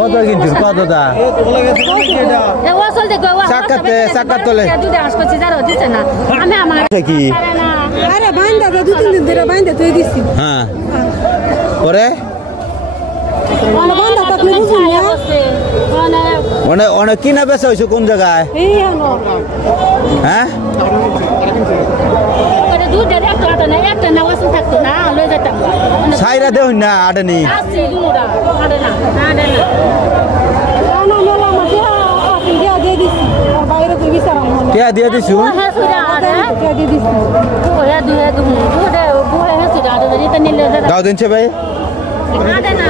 কত কিন্তু কত দা সাকাতে সাকাতলে আমি আমার কি আরে বান্দা তো 2-3 দিন ধরে বান্দা তুই দিছি হ্যাঁ পরে মানে বান্দা তো আপনি বুঝুন না মানে অনেক কিনা বেচা হইছে কোন জায়গায় এই হলো হ্যাঁ করে দুধ দেয় একটা না ওসন থাকতো না লয়ে যেতাম সাইরা দেও না আডানি আছে দুরা আডে না না মেলা মাঠে আপনি দিয়ে দিছি আর বাইরে তুই বিচারাম কে দিয়ে দিছু হ্যাঁ সুরা আডে দিয়ে দিছি ওয়া দুয়া দুমু দুদে বুহে সুরা আডে দিতে নিলে দাও দিনছে ভাই আডে না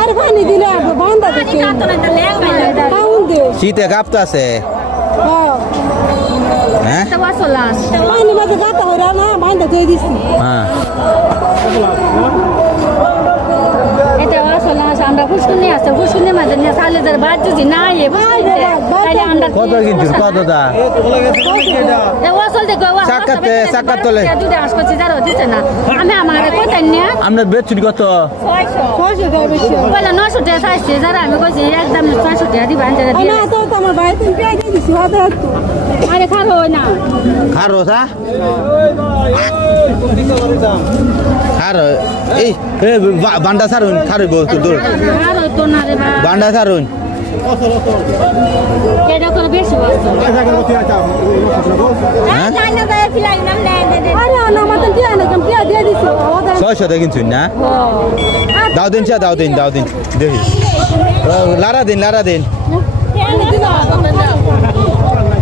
আরে পানি দিলে বান্দা দেখে কাটতো না লেং মাইলা পাউন দে শীতে কাঁপতাছে হ্যাঁ তো ওয়াসলাস পানি মাঝে গাতা হইরা না বান্দা দিয়ে দিছি হ্যাঁ এটা ওয়াসলাস আমরা ফুসকুনি আছে ফুসকুনি মাঝে নিয়ে সালেদার বাদ যদি না এ তাইলে আমরা কত কিন্তু কত দা এ ওয়াসল দেখো সাকাতে সাকাতলে দুধ আসছে যারা দিতে না আমি আমারে কইতাম না আমরা বেচুন কত 600 টাকা বেশি বলে 900 টাকা চাইছে যারা আমি কইছি একদম 600 টাকা দিবা আনতে দিই না তো আমার ভাই তুমি পেয়ে দিছি হাতে আরে খারো না খারো সা খারো এই বান্ডা সারুন খারইব তো দূর খারো তো না রে ভাই বান্ডা সারুন কেডা কোন বেশি বস্তু হ্যাঁ না দাই ফিলাই না দে আরে না মত দিয়া না কম দিয়া দিয়ে দিছি 600 টাকা কিনছুন না দাও দিন দেখি লারা দিন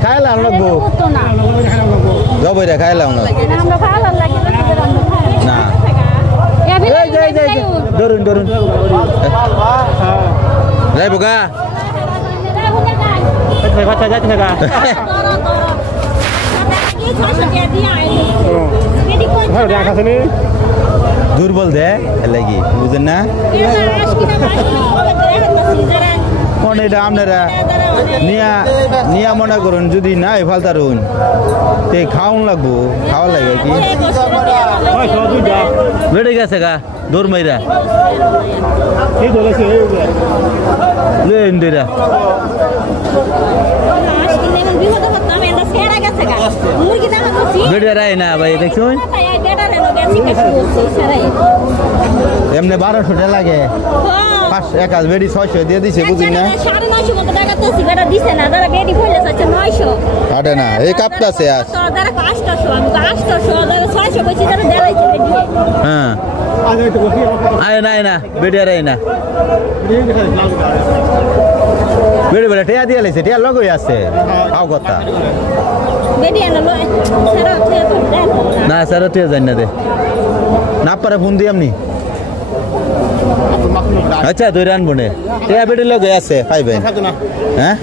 খাইলাম লাগবো জবইরা খাইলাম না আমরা ভালো লাগে না ধরুন যাইব গা দুর্বল দে লাগি বুঝেন না মনে এটা আপনারা নিয়া মনে করুন যদি নাই ফালতারুন তে খাওয়ান লাগবো খাওয়া লাগে কি বেড়ে গেছে গা দৌড় মাইরা লেন্দিরা বেড়ে রায় না ভাই দেখুন এমনি 1200 টাকা লাগে 1 বেড়ি 600 দিয়ে দিছে বুঝিন না 950 মতো টাকা তো সিগারেট দিছে না দাদা বেডি ফেলে যাচ্ছে 900 আরে না এই কাপতাছে আজ দাদা 800 আমি 800 দাদা 600 কইছি দাদা দেলাইছে বেডি হ্যাঁ আয় না বেডি আরে না বেডি বলে টিয়া দিয়ে লাইছে টিয়া লগই আছে আও কথা বেডি আনা লয় সেরা টিয়া তো দেখো না সেরা টিয়া জানি না দে না পারে ফোন দি আমনি আচ্ছা দুই রান বনে টিয়া বেডি লগই আছে পাইবেন হ্যাঁ